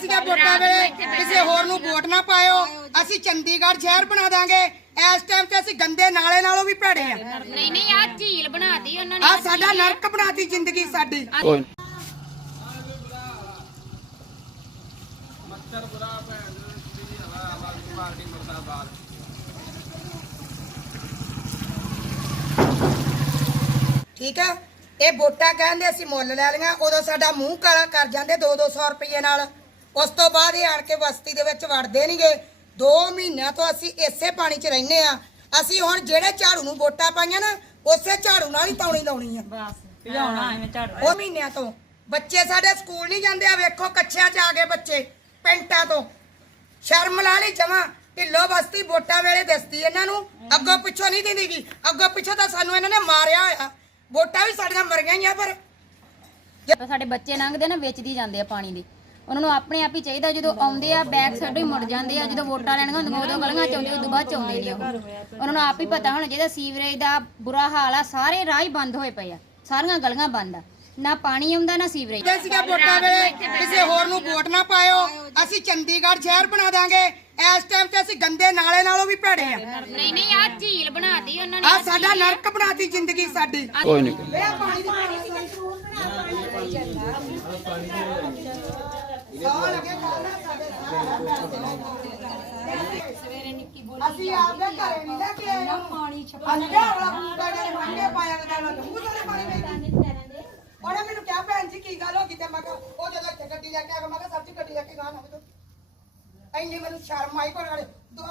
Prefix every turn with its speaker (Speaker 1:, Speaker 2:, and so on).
Speaker 1: ਸੀਗਾ ਵੋਟਾਂ ਵੇਲੇ ਕਿਸੇ ਹੋਰ ਨੂੰ ਵੋਟ ਨਾ ਪਾਇਓ। ਅਸੀਂ ਚੰਡੀਗੜ੍ਹ ਸ਼ਹਿਰ ਬਣਾ ਦਾਂਗੇ। ਇਸ ਟਾਈਮ ਤੇ ਅਸੀਂ ਗੰਦੇ ਨਾਲੇ ਨਾਲੋਂ ਵੀ ਭੈੜੇ ਆ।
Speaker 2: ਨਹੀਂ ਨਹੀਂ ਆ ਝੀਲ ਬਣਾਤੀ ਉਹਨਾਂ ਨੇ
Speaker 1: ਆ ਸਾਡਾ ਨਰਕ ਬਣਾਤੀ ਜ਼ਿੰਦਗੀ ਸਾਡੀ। ਠੀਕ ਹੈ ਇਹ ਵੋਟਾਂ ਕਹਿੰਦੇ ਅਸੀਂ ਮੁੱਲ ਲੈ ਲਈਆਂ ਉਦੋਂ ਸਾਡਾ ਮੂੰਹ ਕਾਲਾ ਕਰ ਜਾਂਦੇ 2-200 ਰੁਪਏ ਨਾਲ। ਉਸ ਤੋਂ ਬਾਅਦ ਇਹ ਆਣ ਕੇ ਬਸਤੀ ਦੇ ਵਿੱਚ ਵੜਦੇ ਨਹੀਂਗੇ। 2 ਮਹੀਨਿਆਂ ਤੋਂ ਅਸੀਂ ਇਸੇ ਪਾਣੀ 'ਚ ਰਹਿੰਦੇ ਆ ਅਸੀਂ ਹੁਣ ਜਿਹੜੇ ਝਾੜੂ ਨੂੰ ਵੋਟਾਂ ਪਾਈਆਂ ਨਾ ਉਸੇ ਝਾੜੂ ਨਾਲ ਹੀ ਤੌਣੀ ਲਾਉਣੀ ਆ।
Speaker 3: ਬਸ ਭਜਾਉਣਾ ਐਵੇਂ ਝਾੜੂ।
Speaker 1: ਉਹ ਮਹੀਨਿਆਂ ਤੋਂ। ਬੱਚੇ ਸਾਡੇ ਸਕੂਲ ਨਹੀਂ ਜਾਂਦੇ ਆ ਵੇਖੋ ਕੱਛਿਆਂ 'ਚ ਆ ਗਏ ਬੱਚੇ ਪੈਂਟਾਂ ਤੋਂ। ਸ਼ਰਮ ਲਾ ਲਈ ਜਮਾ ਢਿੱਲੋ ਬਸਤੀ ਵੋਟਾਂ ਵੇਲੇ ਦੱਸਦੀ ਇਹਨਾਂ ਨੂੰ। ਅੱਗੋਂ ਪਿੱਛੋਂ ਨਹੀਂ ਦਿੰਦੀਗੀ ਅੱਗੋਂ ਪਿੱਛੋਂ ਤਾਂ ਸਾਨੂੰ ਇਹਨਾਂ ਨੇ ਮਾਰਿਆ ਹੋਇਆ। ਵੋਟਾਂ ਵੀ ਸਾਡੀਆਂ ਮਰੀਆਂ ਹੀ ਆ ਪਰ
Speaker 2: ਸਾਡੇ ਬੱਚੇ ਲੰਘਦੇ ਨਾ ਵੇਚਦੀ ਜਾਂਦੇ ਆ ਪਾਣੀ ਦੇ। ਉਹਨਾਂ ਨੂੰ ਆਪਣੇ ਆਪ ਹੀ ਚਾਹੀਦਾ ਜਦੋਂ ਆਉਂਦੇ ਆ ਬੈਕ ਸਾਈਡ ਹੀ ਮੁੜ ਜਾਂਦੇ ਆ ਜਦੋਂ ਵੋਟਾਂ ਲੈਣੀਆਂ ਹੁੰਦੀਆਂ ਉਦੋਂ ਗਲੀਆਂ ਚ ਆਉਂਦੇ ਉਦੋਂ ਬਾਅਦ ਚ ਆਉਂਦੇ ਨਹੀਂ ਉਹ। ਉਹਨਾਂ ਨੂੰ ਆਪ ਹੀ ਪਤਾ ਹੋਣਾ ਚਾਹੀਦਾ ਸੀਵਰੇਜ ਦਾ ਬੁਰਾ ਹਾਲ ਆ ਸਾਰੇ ਰਾਹ ਹੀ ਬੰਦ ਹੋਏ ਪਏ ਆ ਸਾਰੀਆਂ ਗਲੀਆਂ ਬੰਦ ਆ। ਨਾ ਪਾਣੀ ਆਉਂਦਾ ਨਾ ਸੀਵਰੇਜ।
Speaker 1: ਜੇ ਸੀਗਾ ਵੋਟਾਂ ਵੇਲੇ ਕਿਸੇ ਹੋਰ ਨੂੰ ਵੋਟ ਨਾ ਪਾਇਓ ਅਸੀਂ ਚੰਡੀਗੜ੍ਹ ਸ਼ਹਿਰ ਬਣਾ ਦਾਂਗੇ ਇਸ ਟਾਈਮ ਤੇ ਅਸੀਂ ਗੰਦੇ ਨਾਲੇ ਨਾਲੋਂ ਵੀ ਭੈੜੇ ਆ।
Speaker 2: ਨਹੀਂ ਨਹੀਂ ਆ ਝੀਲ ਬਣਾਤੀ ਉਹਨਾਂ
Speaker 1: ਆ ਸਾਡਾ ਨਰਕ ਬਣਾਤੀ ਜ਼ਿੰਦਗੀ ਸਾਡੀ।
Speaker 4: ਕੋਈ ਨਹੀਂ। ਕੋਈ
Speaker 1: ਇਹ ਪਾਣੀ ਦੀ ਸਾਹ ਲੱਗੇ ਖਾਣਾ ਸਾਡੇ ਅਸੀਂ ਆਪਦੇ ਘਰੇ ਨਹੀਂ ਲੈ ਕੇ ਆਏ। ਪਾਣੀ ਛਪਾ ਅੰਡਾ ਵਾਲਾ ਬੂਟਾ ਨੇ ਮੰਗੇ ਪਾਇਆ ਨਾ ਮੂੰਹ ਤੋਂ ਪਾਣੀ ਵੇਚਦੀ ਉਹਨੇ ਮੈਨੂੰ ਕਿਹਾ ਭੈਣ ਜੀ ਕੀ ਗੱਲ ਹੋ ਗਈ ਤੇ ਮੈਂ ਕਿਹਾ ਉਹ ਜਦੋਂ ਇੱਥੇ ਗੱਡੀ ਲੈ ਕੇ ਆ ਗਿਆ ਮੈਂ ਕਿਹਾ ਸਬਜ਼ੀ ਗੱਡੀ ਲੈ ਕੇ ਗਾਣਾ ਤੂੰ। ਇੰਨੀ ਮੈਨੂੰ ਸ਼ਰਮ ਆਈ ਕੋਲ ਦੋ